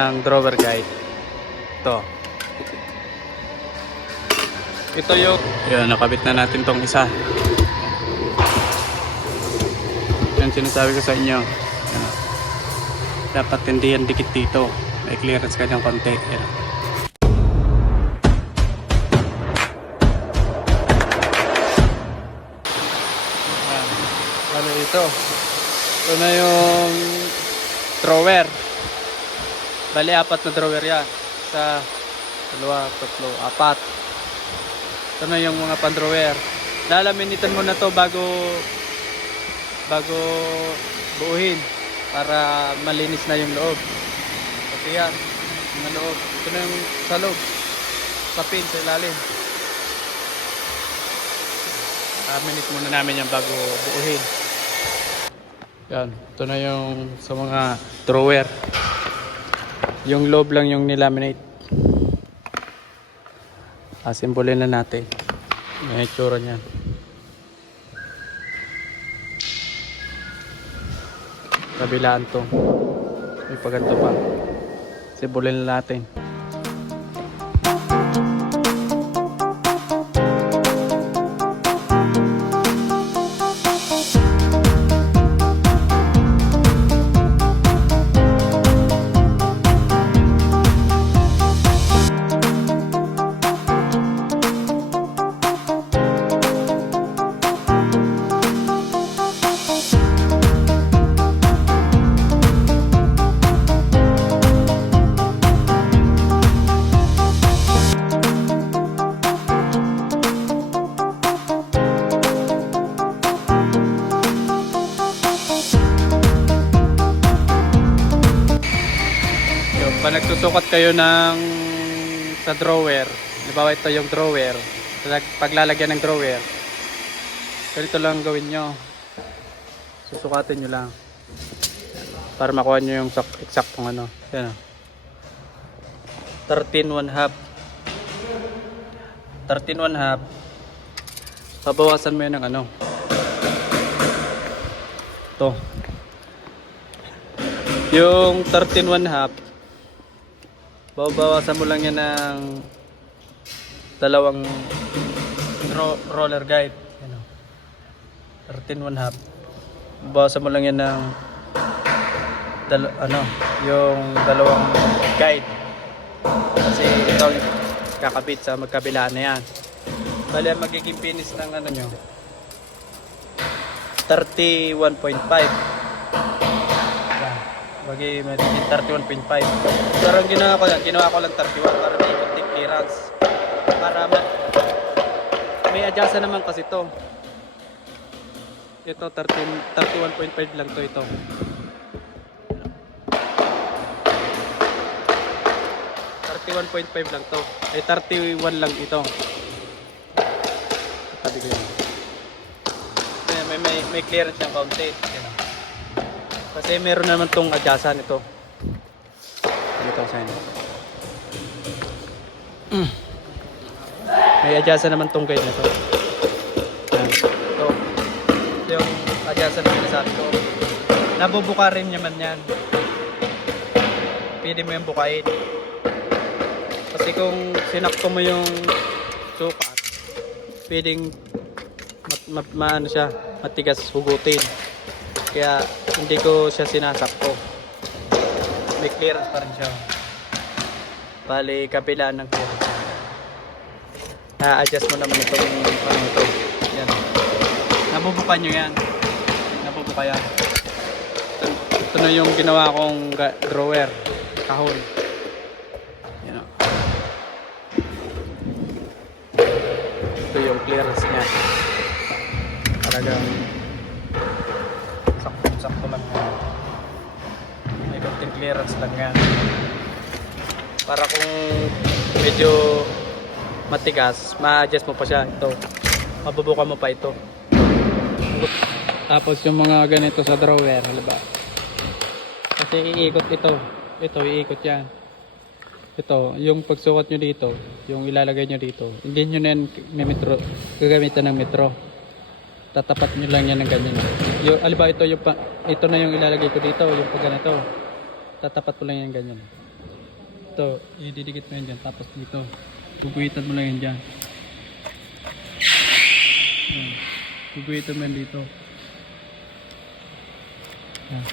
Ang drawer guide. Ito yung nakabit na natin tong isa. Yan sinasabi ko sa inyo. Yan. Dapat hindi yan dikit dito. May clearance ka ng konti. Yan. Ano ito? Ito na yung drawer. Bali, 4 na drawer yan. Isa, 2, 3, 4. Ito na yung mga pan-drawer. Lalaminitan mo na to bago buuhin para malinis na yung loob. Kasi yan, yung loob. Ito na yung sa loob. Sa pin, sa ilalim. Laminit muna namin yan bago buuhin. Yan, ito na yung sa mga drawer. Yung loob lang yung nilaminate. Asimbolin na natin. May itsura niyan. Kabilaan to. May paganto pa. Simbolin na natin. Pag nagsusukat kayo ng sa drawer, halimbawa ito yung drawer, paglalagyan ng drawer, ganito lang gawin nyo, susukatin nyo lang para makuha nyo yung eksaktong ano. Yan, 13 1/2. Pabawasan mo yun ng ano, ito yung 13 1/2. Bawasan mo lang yan ng 2 roller guide. 13 1/2. Bawasan mo lang yan ng yung 2 guide. Kasi ito kakabit sa magkabilaan na yan. Bali ang magiging finish ng ano nyo 31.5. Bagay magiging 31.5. Pero ang ginawa ko lang 31 para may konting clearance. Para may adjust naman kasi to. Ito 31.5 lang to ito. 31.5 lang to. Ay 31 lang ito. Sabi ko yun. May clearance siyang kaunti. Kasi meron naman tong adjasan ito. Dito sa inyo. May adjasan naman tong guide na to. Ito yung adjasan na sinasabi ko. Nabubuka rin naman yan. Pwede mo yung bukain. Kasi kung sinakto mo yung sukat, pwedeng maano siya, matigas hugutin. Kaya hindi ko siya sinasakto. May clearance pa rin siya. Bali kabilaan ng clearance. Na-adjust mo naman itong ano ito. Yan. Nabubuka nyo yan. Nabubuka yan. Ito na yung ginawa kong drawer. Kahon. Yan o. Ito yung clearance niya. Talagang sakto lang yan. May konting clearance lang yan. Para kung medyo matigas, ma-adjust mo pa siya. Ito, mabubuka mo pa ito. Tapos yung mga ganito sa drawer, halaba. Kasi iikot ito. Ito, iikot yan. Ito, yung pagsukat nyo dito, yung ilalagay nyo dito, hindi nyo na yan gagamitan ng metro. Tatapat nyo lang yan ng ganyan. Yung, aliba ito na yung ilalagay ko dito, yung pag ganito. Tatapat ko lang yan ganyan. Ito, ididikit mo yan dyan. Tapos dito, guguhitan mo lang yan dyan. Yan. Guguhitan mo yan dito. Yan.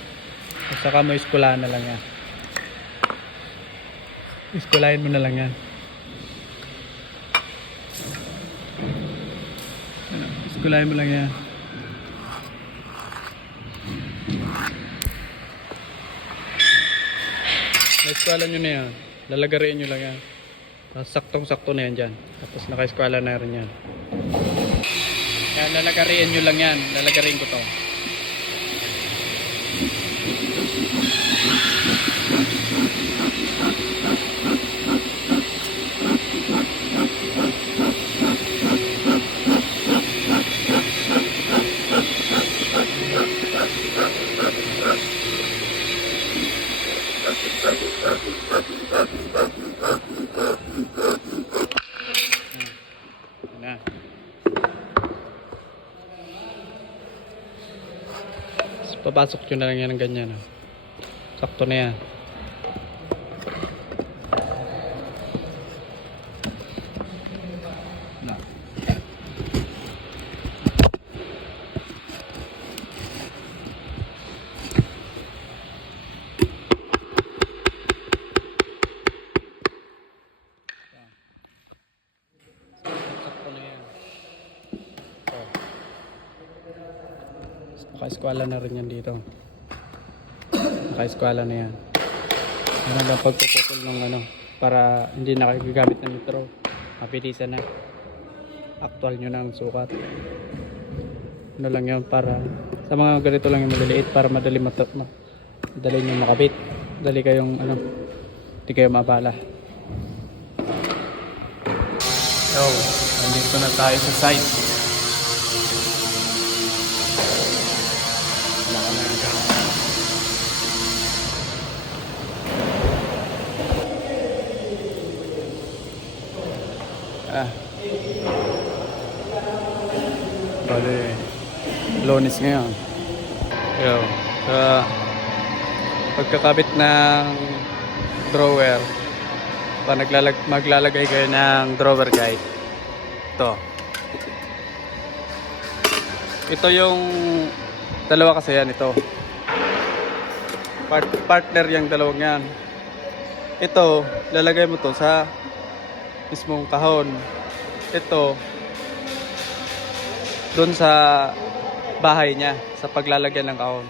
At saka mo iskulahan na lang yan. Iskulahin mo na lang yan. Iskulahin mo lang yan. Naiskwala nyo na yan. Lalagariin nyo lang yan. Saktong-sakto na yan dyan. Tapos nakaiskwala na rin yan. Yan, lalagariin nyo lang yan. Lalagariin ko to. Na. Papasok nyo na lang yan ng ganyan. Sakto na yan. Na. Sakto na yan. Naka-eskwala na rin yan dito. Naka-eskwala na yan. Ano lang pagpuputol ng ano, para hindi nakagamit ng nitro. Mabilisan na. Actual nyo ng sukat. Ano lang yun, para sa mga ganito lang yung maliliit, para madali madali nyo makabit. Madali kayong ano, hindi kayo mabala. Yo, nandito na tayo sa site. Bale, Lunes ngayon. Yo, sa pagkakabit ng drawer, maglalagay kayo ng drawer guide. Ito yung dalawa kasi yan, ito. Partner yung dalawang yan. Ito, lalagay mo to sa mismong kahon. Ito doon sa bahay niya, sa paglalagyan ng kahon.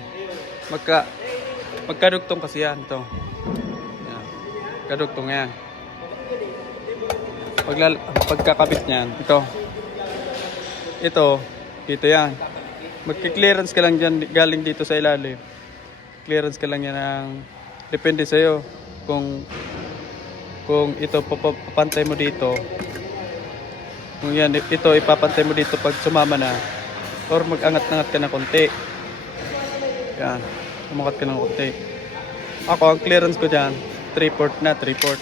Magkadugtong kasi yan ito. Yan. Kadugtong yan. Pagkakabit niyan, ito dito yan. Magki-clearance ka lang dyan galing dito sa ilalim. Clearance ka lang yan ng depende sa'yo kung ito papantay mo dito. Kung yan, ito ipapantay mo dito pag sumama na, or mag-angat-angat ka na konti. Yan, umangat ka ng konti. Ako, ang clearance ko dyan 3/4 na, 3/4.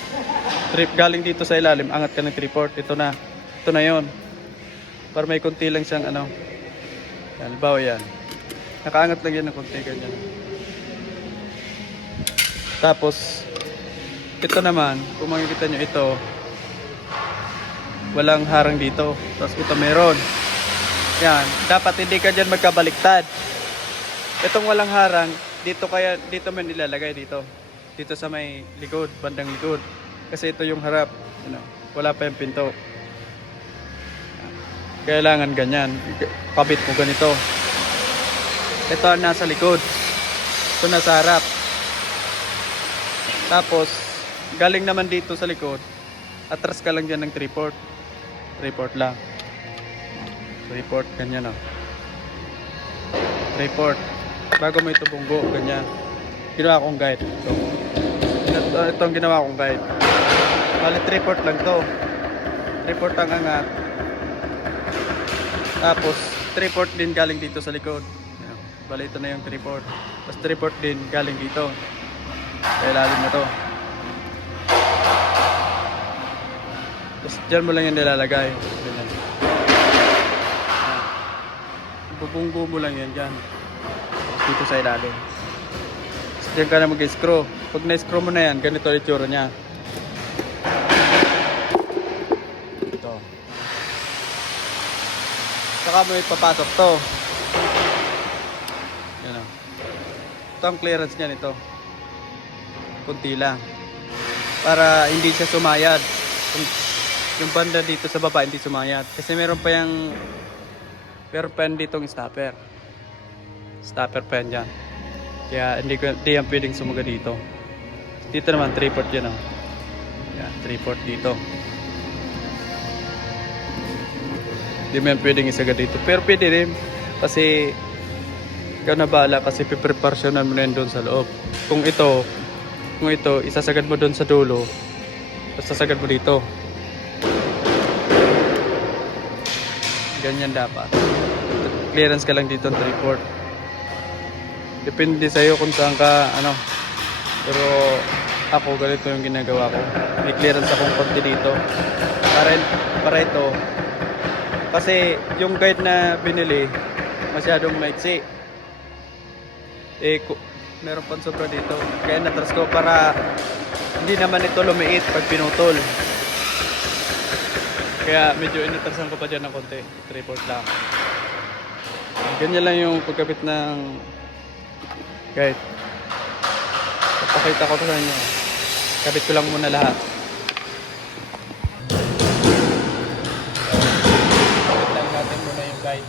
Galing dito sa ilalim, angat ka ng 3/4. Ito na yon. Para may konti lang siyang ano. Yan, halimbawa yan, nakaangat lang yan ng konti, ganyan. Tapos ito naman, kung makikita nyo, ito walang harang dito. Tapos ito meron. Yan. Dapat hindi ka dyan magkabaliktad. Itong walang harang, dito mo nilalagay dito. Dito sa may likod, bandang likod. Kasi ito yung harap. Wala pa yung pinto. Kailangan ganyan. Kabit mo ganito. Ito ang nasa likod. Ito nasa harap. Tapos, galing naman dito sa likod, atras ka lang dyan ng 3/4. 3/4 lang. 3/4, ganyan o. 3/4. Bago mo ito bunggo, ganyan. Ginawa kong guide. Ito ang ginawa kong guide. Bali 3/4 lang to. 3/4 ang angat. Tapos 3/4 din galing dito sa likod. Bali ito na yung 3/4. Tapos 3/4 din galing dito. Kaya lalim na to. Tapos dyan mo lang yung nilalagay. Ganyan. Bubunggo mo lang yan dyan. Dito sa ilalim. Tapos dyan ka na mag-screw. Pag na-screw mo na yan, ganito yung itsura niya. Saka mo ipapasok to. Yan o. Ito ang clearance niya nito. Kunti lang. Para hindi siya sumayad. Yung banda dito sa baba hindi sumayad. Kasi meron pa yung ditong stopper. Stopper pa yan dyan. Kaya hindi yan pwedeng sumaga dito. Dito naman 3/4 yan o. Yan, 3/4 dito. Hindi mo yan pwedeng isaga dito. Pero pwede rin. Kasi ikaw na bahala kasi pipreparasyonan mo na yan doon sa loob. Kung ito isasagad mo doon sa dulo, sasagad mo dito. Ganyan dapat. Clearance ka lang dito ng 3/4. Depende sa'yo kung saan ka pero ako ganito yung ginagawa ko. May clearance akong konti dito para ito kasi yung guide na binili masyadong maiksi meron pang sobra dito kaya natras ko para hindi naman ito lumiit pag pinutol, kaya medyo inatrasan ko pa dyan ng konti. 3/4 lang. Ganyan lang yung pagkabit ng guide. Papakita ko sa inyo. Kabit ko lang muna lahat. Kabit lang natin muna yung guide.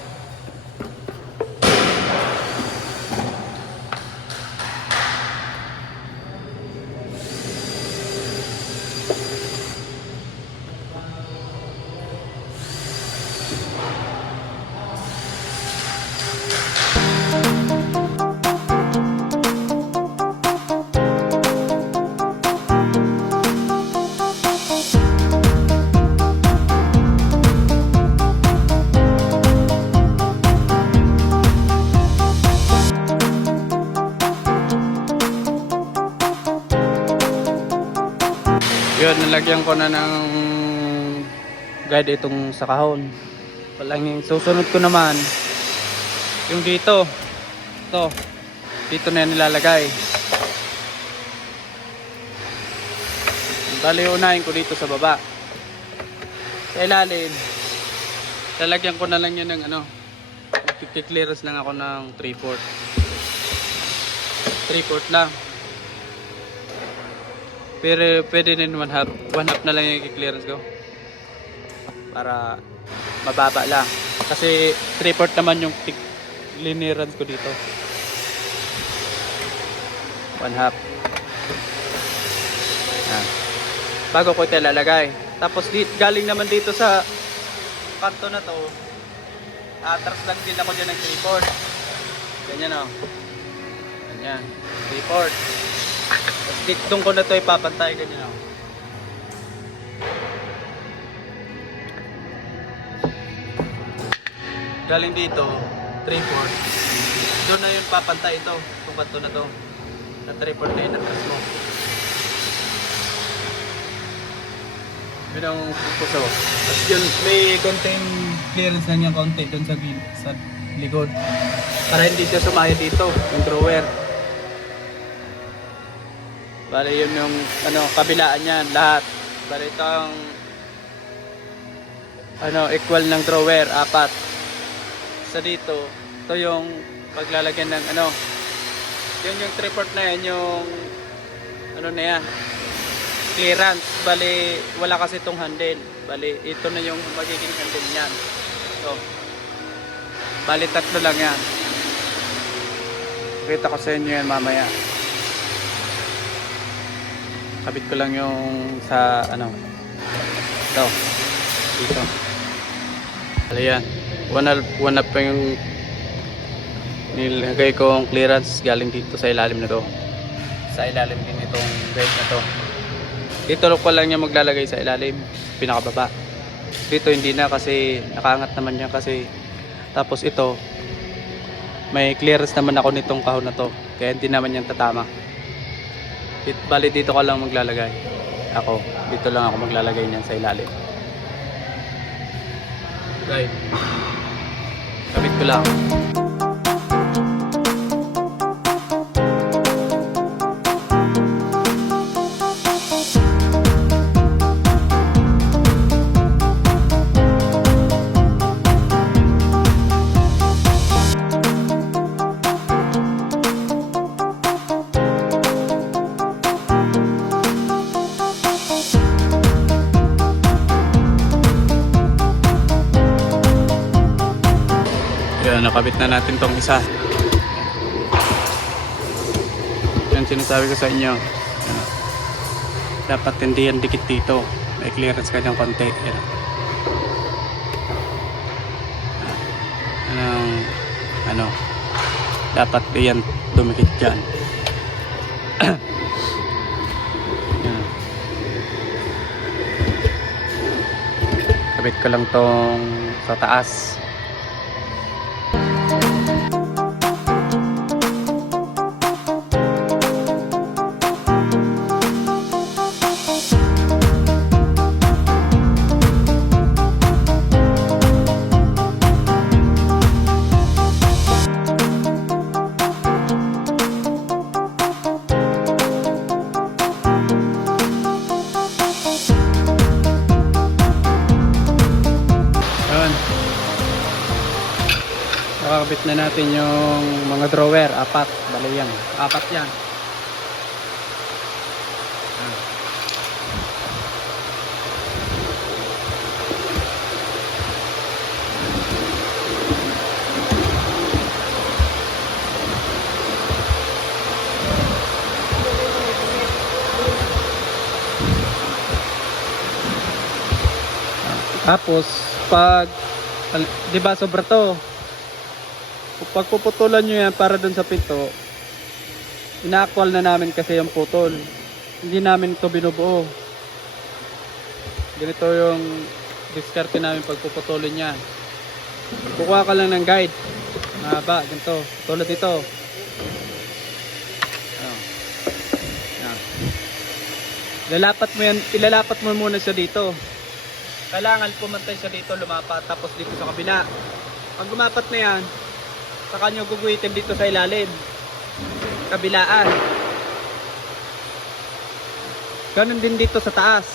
Yun, nalagyan ko na ng guide itong sa kahon. Walang yung susunod ko naman yung dito. Ito. Dito na yan nilalagay. Bali unahin ko dito sa baba. Sa ilalim, lalagyan ko na lang yun ng clearance lang ako ng 3/4. 3/4 lang. Pero pwede din 1/2 na lang yung clearance ko para mababa lang kasi 3/4 naman yung clearance ko dito. 1/2 yan. Bago ko ito lalagay, tapos galing naman dito sa kanto na to, atras lang din ako dyan ng 3/4. Ganyan o, ganyan 3/4. Doon ko na ito ipapantay, ganyan o. Galing dito 3/4, doon na yun papantay ito, itong kanto na to na 3/4 na inatras mo. Yun ang puso. Tapos yun, may konting clearance na niya konti doon sa likod para hindi siya sumaya dito yung drawer. Bale yun yung kabilaan niyan lahat. Bale ito ang equal ng drawer 4. Sa dito, ito yung paglalagyan ng yun yung 3/4 na yan, yung na yan, clearance. Bale wala kasi itong handle. Bale ito na yung magiging handle niyan. So bale 3 lang yan. Kita ko sa inyo yan mamaya. Kabit ko lang yung sa ito dito. Bale yan, one up pa yung nilagay kong clearance galing dito sa ilalim na to. Sa ilalim din itong guide na to. Dito ko lang niya maglalagay sa ilalim, pinakababa. Dito hindi na kasi nakaangat naman niya kasi. Tapos ito, may clearance naman ako nitong kahon na to. Kaya hindi naman yan tatama. Bali dito ko lang maglalagay. Dito lang ako maglalagay niyan sa ilalim. Okay. Kabit ko lang. kabit na natin tong isa. Yan sinasabi ko sa inyo. Yan. Dapat hindi yan dikit dito. May clearance ka ng konti. Yan. Ano, dapat yan dumikit dyan. Yan. Kabit ko lang tong sa taas. Nakakabit na natin yung mga drawer, apat, bali yan, apat yan. Tapos pag, di ba sobra to? Pag puputulan nyo yan para dun sa pinto, ina-actual na namin kasi yung putol. Hindi namin ito binubuo. Ganito yung diskarte namin pag puputulin yan. Kukuha ka lang ng guide. Mahaba, ganito. Tulad ito. Yan. Ilalapat mo yan, ilalapat mo muna siya dito. Kailangan pumantay siya dito, lumapat, tapos dito sa kabila. Pag lumapat na yan, saka nyo guguhitin dito sa ilalim, kabilaan. Ganon din dito sa taas.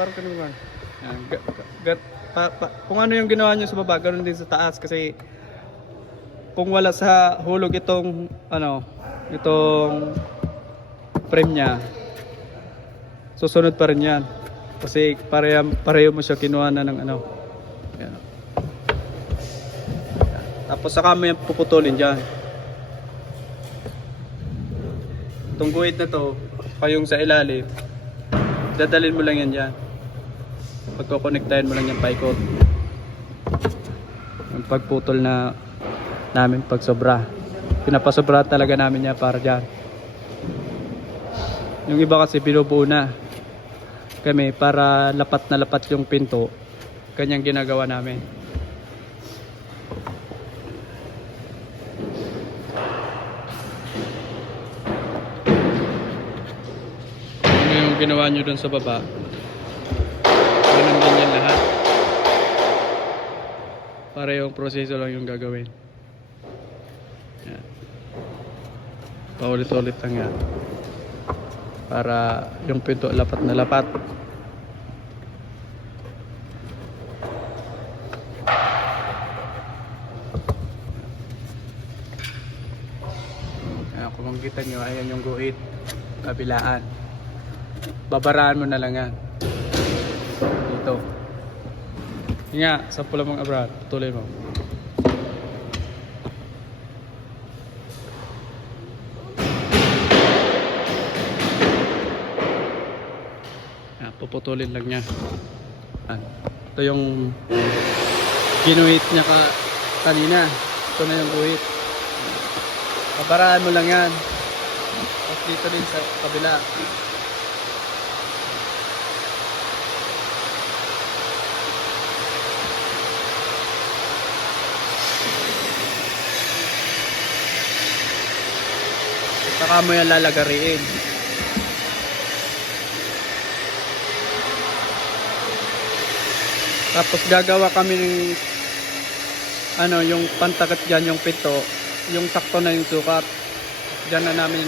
Parang ganun ba? Kung ano yung ginawa nyo sa baba, ganon din sa taas. Kasi kung wala sa hulog itong itong frame nya, susunod pa rin yan. Kasi pareho mo siya kinuha na ng yan. Tapos saka mo yan puputulin dyan. Itong guhit na to, kayong sa ilalim, dadalhin mo lang yan dyan. Pagkukonektahin mo lang yan paikot. Yung pagputol na namin pag sobra, pinapasobra talaga namin yan para dyan. Yung iba kasi binubuo na kami para lapat na lapat yung pinto. Kanyang ginagawa namin. Ginawa nyo dun sa baba, ganun din yan lahat. Para yung proseso lang yung gagawin. Yan. Paulit-ulit lang yan para yung pinto lapat na lapat. Ayan, kung makikita nyo, ayan yung guhit kabilaan. Babaraan mo na lang yan dito. Yung nga, sa pula mong abroad, tuloy mo. Yan, puputulin lang niya. Yan. Ito yung ginuhit niya kanina. Ito na yung guhit. Babaraan mo lang yan. Tapos dito din sa kabila. Saka mo yan lalagariin. Tapos gagawa kami ng yung pantagat dyan, yung pito, yung sakto na yung sukat. Dyan na namin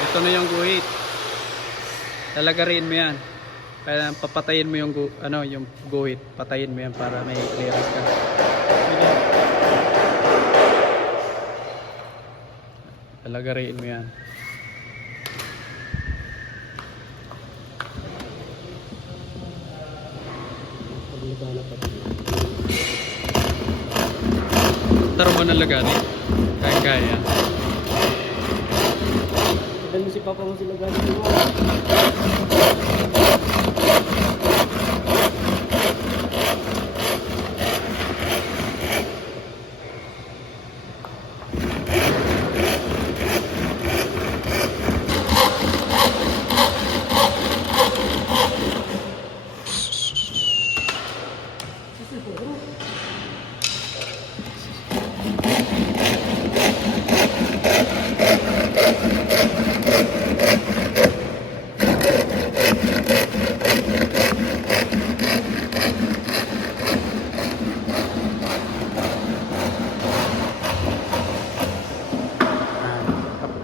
ito na yung guhit. Lalagariin mo yan. Kaya papatayin mo yung yung guhit, patayin mo yan para may clearance ka. Lalagariin mo yan. Tara mo na lagani. Kaya. Dahil mo si Papa mo sila galing mo.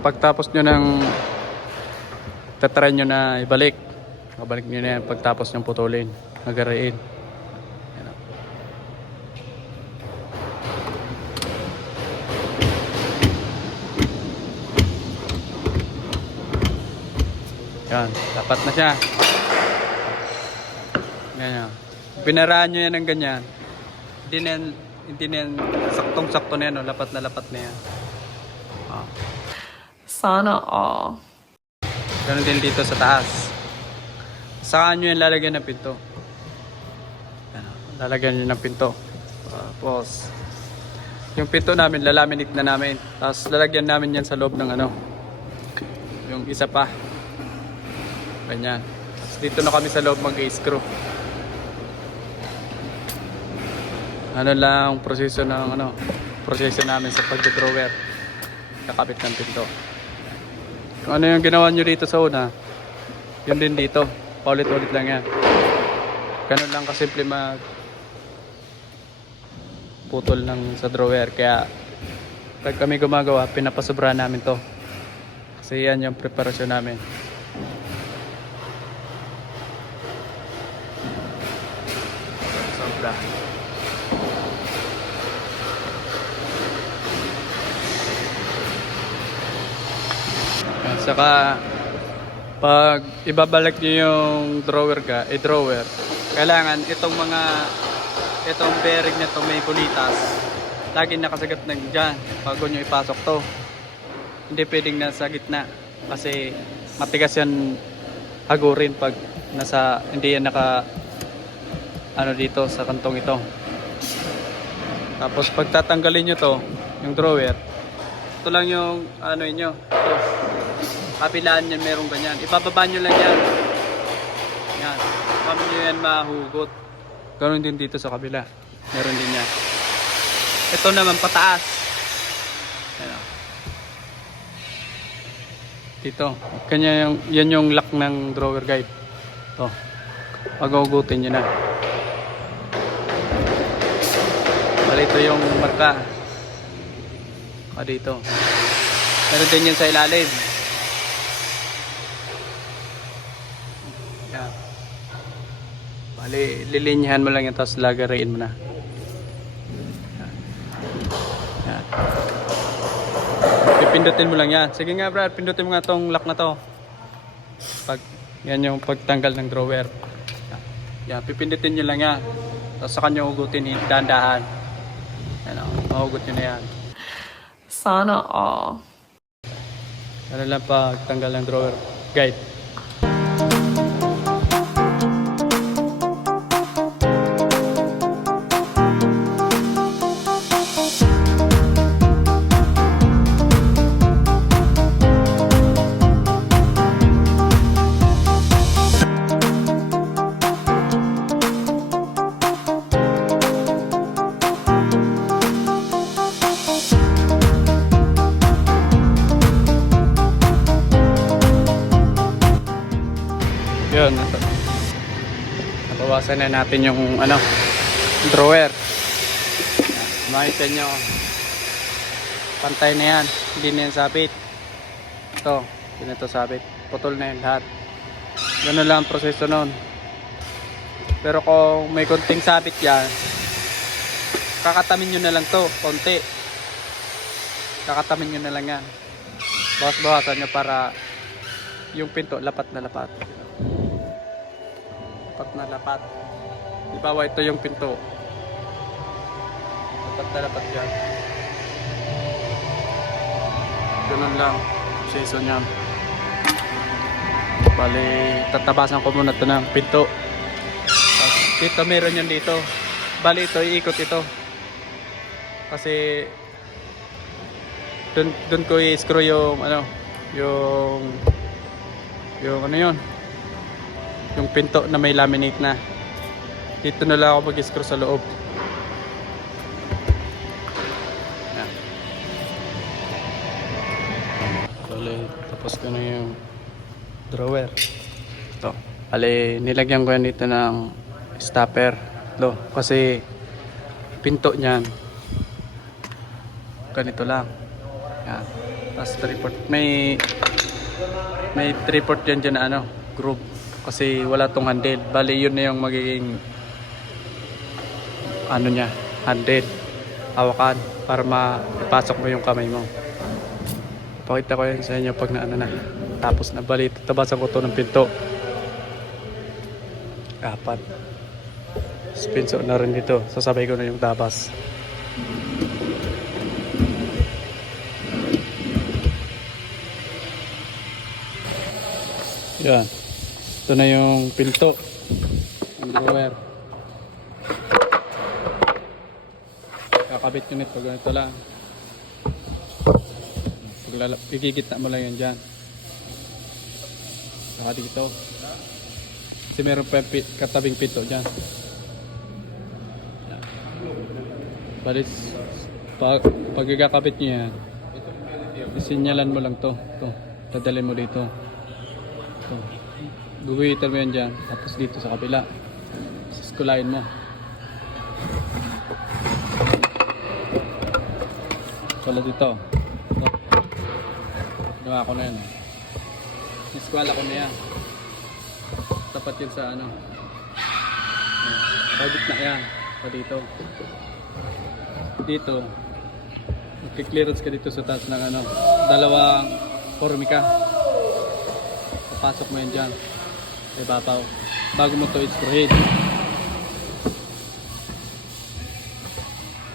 Pagtapos nyo ng tatry nyo na ibalik, babalik nyo na yan pagtapos nyo putulin, magarain. Yan. Yan, dapat na siya. Ganyan. Pinaraan nyo yan ng ganyan. Hindi na yan saktong-sakto na yan, lapat na yan. Sana all. Ganun din dito sa taas. Saan nyo yung lalagyan ng pinto? Yan, lalagyan nyo ng pinto. Tapos, yung pinto namin, lalaminig na namin. Tapos, lalagyan namin yan sa loob ng ano. Yung isa pa. Ganyan. Tapos, dito na kami sa loob mag-screw. Ano lang proseso ng ano, proseso namin sa pag-drawer. Kakabit ng pinto. Kung ano yung ginawa nyo dito sa una, yun din dito. Paulit-ulit lang yan. Ganun lang kasimple mag putol ng sa drawer. Kaya pag kami gumagawa, pinapasobra namin to. Kasi yan yung preparasyon namin. Sobra. Saka pag ibabalik niyo yung drawer kailangan itong bearing na to may bulitas. Lagi nakasagat na diyan bago niyo ipasok to. Hindi pwedeng nasa gitna kasi matigas yan hagurin pag hindi yan naka ano dito sa kantong ito. Tapos pag tatanggalin niyo to, yung drawer, ito lang yung ano niyo. Ito. Kabilaan niya merong ganyan. Ibababa nyo lang yan. Yan. Kami nyo yan mahugot. Ganoon din dito sa kabila. Meron din yan. Ito naman pataas. Yan. Dito. Kanya yan yung lock ng drawer guide. Ito. Pag-ugutin nyo na. Bali ito yung marka. Dito. Meron din yan sa ilalim. Yan. Bali, lilinyahan mo lang yan tapos lagarain mo na. Yan. Yan. Pipindutin mo lang yan. Sige nga Brad, pindutin mo nga tong lock na to. Yan yung pagtanggal ng drawer. Yan, pipindutin nyo lang yan. Tapos sa kanya hugutin, dahan-dahan. Yan o, mahugot nyo na yan. Sana all. Ano lang pagtanggal ng drawer guide. Yun, nabawasan na natin yung ano, drawer. Makita nyo, pantay na yan, hindi na yan sabit. Ito, hindi na ito sabit, putol na yan lahat. Ganun lang ang proseso nun. Pero kung may konting sabit yan, kakatamin nyo na lang to, konti. Kakatamin nyo na lang yan. Bawas-bawasan nyo para yung pinto lapat na lapat. Lapat na lapat. Ibawa ito yung pinto. Lapat na lapat yan. Ganun lang. Season niyan. Bali, tatabasan ko muna ito ng pinto. Tapos dito meron yan dito. Bali ito, iikot ito. Kasi dun ko i-screw yung ano, yung ano yun, yung pinto na may laminate na. Dito na lang ako mag-screw sa loob. Yan. Bali, tapos ko na yung drawer. Ito. Bali, nilagyan ko yan dito ng stopper. Ito, kasi pinto niyan ganito lang. Yan. Tapos 3/4 may 3/4 dyan na ano, groove. Kasi wala tong handle. Bali, yun na yung magiging ano niya, handle. Hawakan para maipasok mo yung kamay mo. Pakita ko yan sa inyo pag na ano na. Tapos na, bali, tatabasan ko to ng pinto. 4. Pinso na rin dito. Sasabay ko na yung tabas. Yan. Ito na yung pinto. Ang drawer. Kakabit ko nito. Ganito lang. Igigitna mo lang yan dyan. Saka dito. Kasi meron pa yung katabing pinto dyan. Yan. Balis. Pag ikakabit nyo yan, isinyalan mo lang to. Ito. Dadalhin mo dito. Ito. Guguhitan mo yan dyan. Tapos dito sa kabila. Siskulayin mo. Wala dito. Ito. Gawa ko na yan. Niskwala ko na yan. Tapat yun sa ano. Pagit na yan. Pa dito. Dito. Magki-clearance ka dito sa taas ng ano. Dalawang formika. Papasok mo yan dyan. Sa ibabaw. Bago mo to i-screwhead.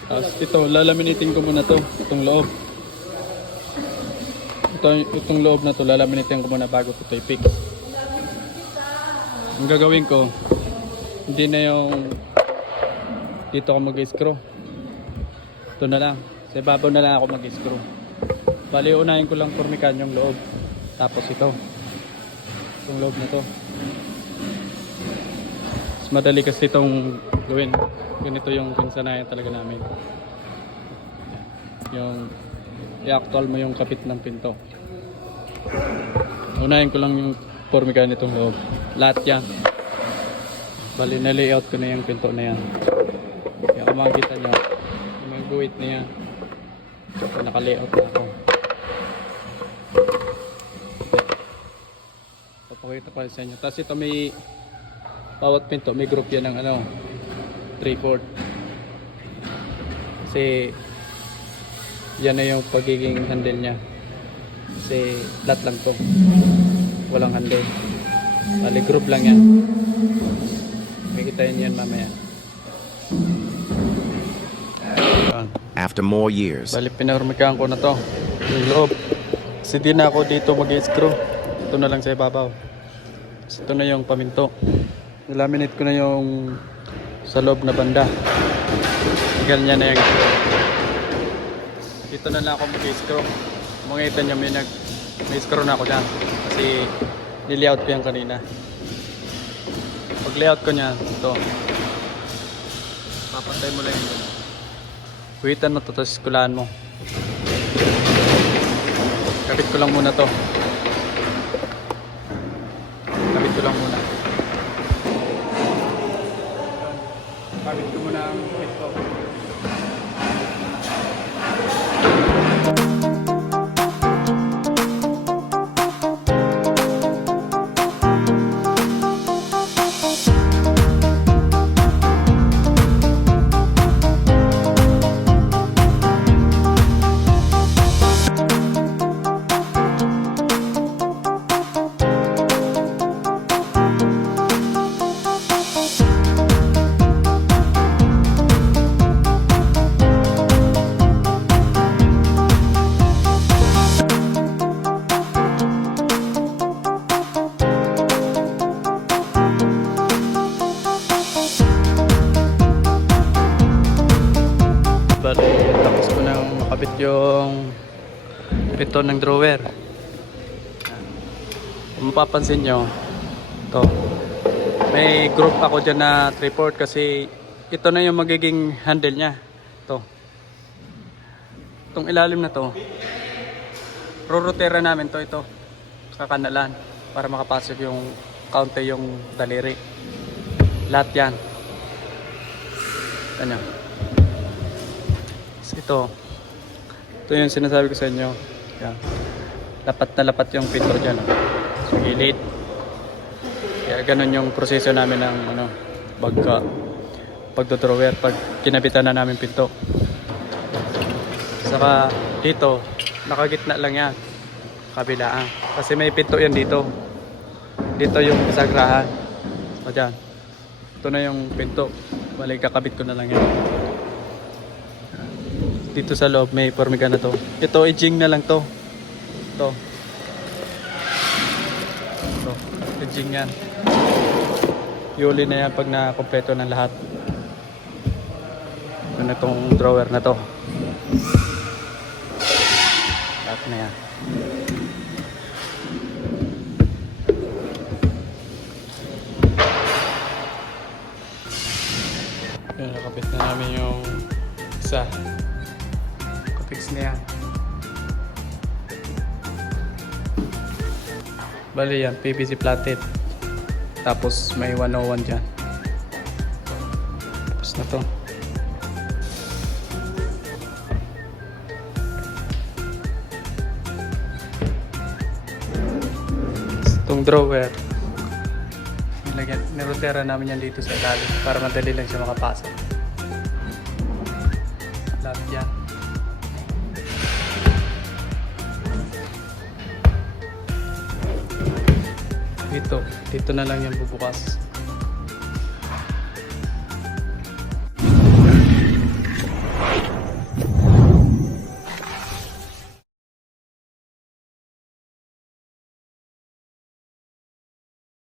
Tapos ito, lalaminitin ko muna to. Itong loob. Itong loob na to, lalaminitin ko muna bago ko to i-fix. Ang gagawin ko, hindi na yung dito ako mag-screw. Ito na lang. Sa ibabaw na lang ako mag-screw. Bali, unahin ko lang formikan yung loob. Tapos ito. Itong loob na to. Mas madali kasi itong gawin. Ganito yung pinsanayan talaga namin. Yung i-actual mo yung kapit ng pinto. Unahin ko lang yung formika nitong loob. Lahat yan. Bali, na-layout ko na yung pinto na yan. Kaya kung makikita nyo, may guhit na yan. So, naka-layout na ako. Papakita pa sa inyo. Tapos ito may bawat pinto, may group yan ng ano, 3/4. Kasi yan na yung pagiging handle nya. Kasi flat lang to. Walang handle. Bali, group lang yan. Makikita yan mamaya. After more years. Bali, pinarmikaan ko na to. Yung loob. Kasi di na ako dito mag-screw. Ito na lang sa ibabaw. So, ito na yung paminto. Laminate ko na yung sa loob na banda. Ganyan na yung dito na lang ako mag-screw. Makikita nyo may screw na ako dyan. Kasi nilayout ko yan kanina. Pag layout ko niyan, ito. Papatay mo lang yun. Kuhitan mo ito, tapos kulaan mo. Kabit ko lang muna to. Kabit ko lang muna. Kabit ko muna ang ito. Tapos ko nang makabit yung pinto ng drawer. Kung mapapansin nyo, to, may group ako dyan na 3/4 kasi ito na yung magiging handle nya. To, itong ilalim na to, rurotera namin to, ito sa kanalan para makapasok yung kaunti yung daliri. Lahat yan. Ano? Ito yung sinasabi ko sa inyo. Yan. Lapat na lapat yung pinto dyan. Sa gilid. Kaya ganun yung proseso namin ng pagdodrawer pag kinabitan na namin pinto. Saka dito nakagitna lang yan, kabilaan, kasi may pinto yan dito. Dito yung sagrahan. So dyan, ito na yung pinto. Balik kakabit ko na lang yan. Dito sa loob may formiga na to. Ito edging na lang to. Ito edging yan. Yuli na yan pag nakompleto ng lahat. Ito na tong drawer na to. Lahat na yan. Yan, nakabit na namin yung isa. Fix na yan. Bali yan, PVC platted. Tapos may 101 dyan. Tapos na to. Itong drawer, nirotera namin yan dito sa ilalim para madali lang siya makapasok. Lahat yan. Dito na lang yan bubukas.